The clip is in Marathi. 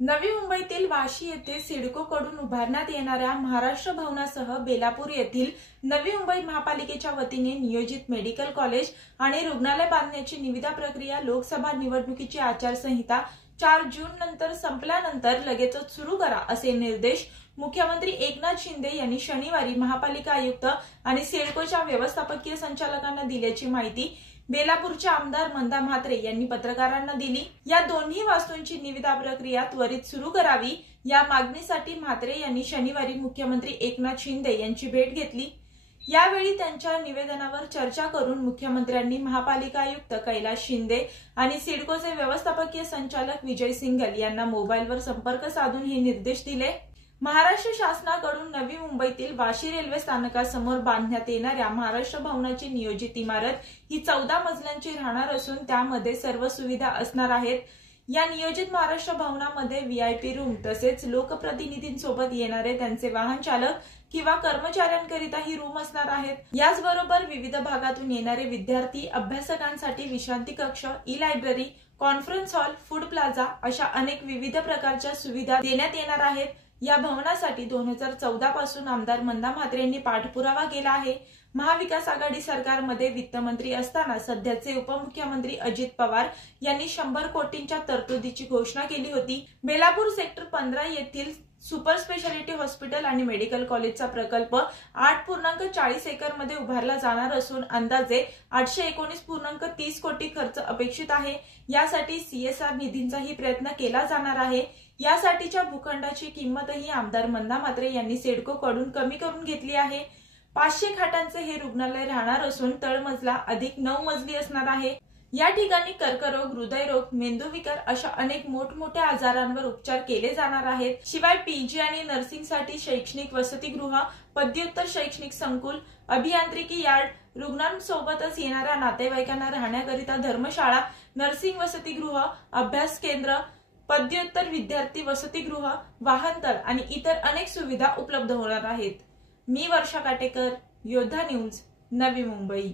नवी मुंबईतील वाशी येथे सिडकोकडून उभारण्यात येणाऱ्या महाराष्ट्र भवनासह बेलापूर येथील नवी मुंबई महापालिकेच्या वतीने नियोजित मेडिकल कॉलेज आणि रुग्णालय बांधण्याची निविदा प्रक्रिया लोकसभा निवडणुकीची आचारसंहिता 4 जून नंतर संपल्यानंतर लगेचच सुरू करा असे निर्देश मुख्यमंत्री एकनाथ शिंदे यांनी शनिवारी महापालिका आयुक्त आणि सिडकोच्या व्यवस्थापकीय संचालकांना दिल्याची माहिती बेलापूरचे आमदार मंदा म्हात्रे यांनी पत्रकारांना दिली। या दोन्ही वास्तूंची निविदा प्रक्रिया त्वरित सुरू करावी या मागणीसाठी म्हात्रे यांनी शनिवारी मुख्यमंत्री एकनाथ शिंदे यांची भेट घेतली। यावेळी त्यांच्या निवेदनावर चर्चा करून मुख्यमंत्र्यांनी महापालिका आयुक्त कैलास शिंदे आणि सिडकोचे व्यवस्थापकीय संचालक विजय सिंघल यांना मोबाईलवर संपर्क साधून हे निर्देश दिले। महाराष्ट्र शासनाकडून नवी मुंबईतील वाशी रेल्वे स्थानकासमोर बांधण्यात येणाऱ्या महाराष्ट्र भवनाची नियोजित इमारत ही 14 मजल्यांची राहणार असून त्यामध्ये सर्व सुविधा असणार आहेत। या नियोजित महाराष्ट्र भवनामध्ये व्हीआयपी रूम तसेच लोकप्रतिनिधींसोबत येणारे त्यांचे वाहन चालक किंवा कर्मचाऱ्यांकरिता ही रूम असणार आहेत। याचबरोबर विविध भागातून येणारे विद्यार्थी अभ्यासकांसाठी विश्रांती कक्ष, E-library, conference hall, food plaza अशा अनेक विविध प्रकारच्या सुविधा देण्यात येणार आहेत। या भवनासाठी 2014 पासून आमदार मंदा म्हात्रे यांनी पाठपुरावा केला आहे। महाविकास आघाडी सरकारमध्ये वित्तमंत्री असताना सध्याचे उपमुख्यमंत्री अजित पवार यांनी 100 कोटींच्या तरतुदीची घोषणा केली होती। बेलापूर सेक्टर 15 येथील सुपर स्पेशालिटी हॉस्पिटल आणि मेडिकल कॉलेजचा प्रकल्प 8.40 एकर मध्ये उभारला जाणार असून अंदाजे 819.30 कोटी खर्च अपेक्षित आहे। यासाठी सीएसआर निधींचाही प्रयत्न केला जाणार आहे। यासाठीच्या भूखंडाची किंमतही आमदार मंदा म्हात्रे यांनी सिडकोकडून कमी करून घेतली आहे। 500 खाटांचे हे रुग्णालय राहणार असून तळमजला अधिक 9 मजली असणार आहे। या ठिकाणी कर्करोग, हृदयरोग, मेंदूविकार अशा अनेक मोठमोठ्या आजारांवर उपचार केले जाणार आहेत। शिवाय पीजी आणि नर्सिंगसाठी शैक्षणिक वसतिगृह, पदव्युत्तर शैक्षणिक संकुल, अभियांत्रिकी यार्ड, रुग्णांसोबतच येणाऱ्या नातेवाईकांना राहण्याकरिता धर्मशाळा, नर्सिंग वसतिगृह, अभ्यास केंद्र, पदव्युत्तर विद्यार्थी वसतिगृह, वाहनतळ आणि इतर अनेक सुविधा उपलब्ध होणार आहेत। मी वर्षा काटेकर, योद्धा न्यूज, नवी मुंबई।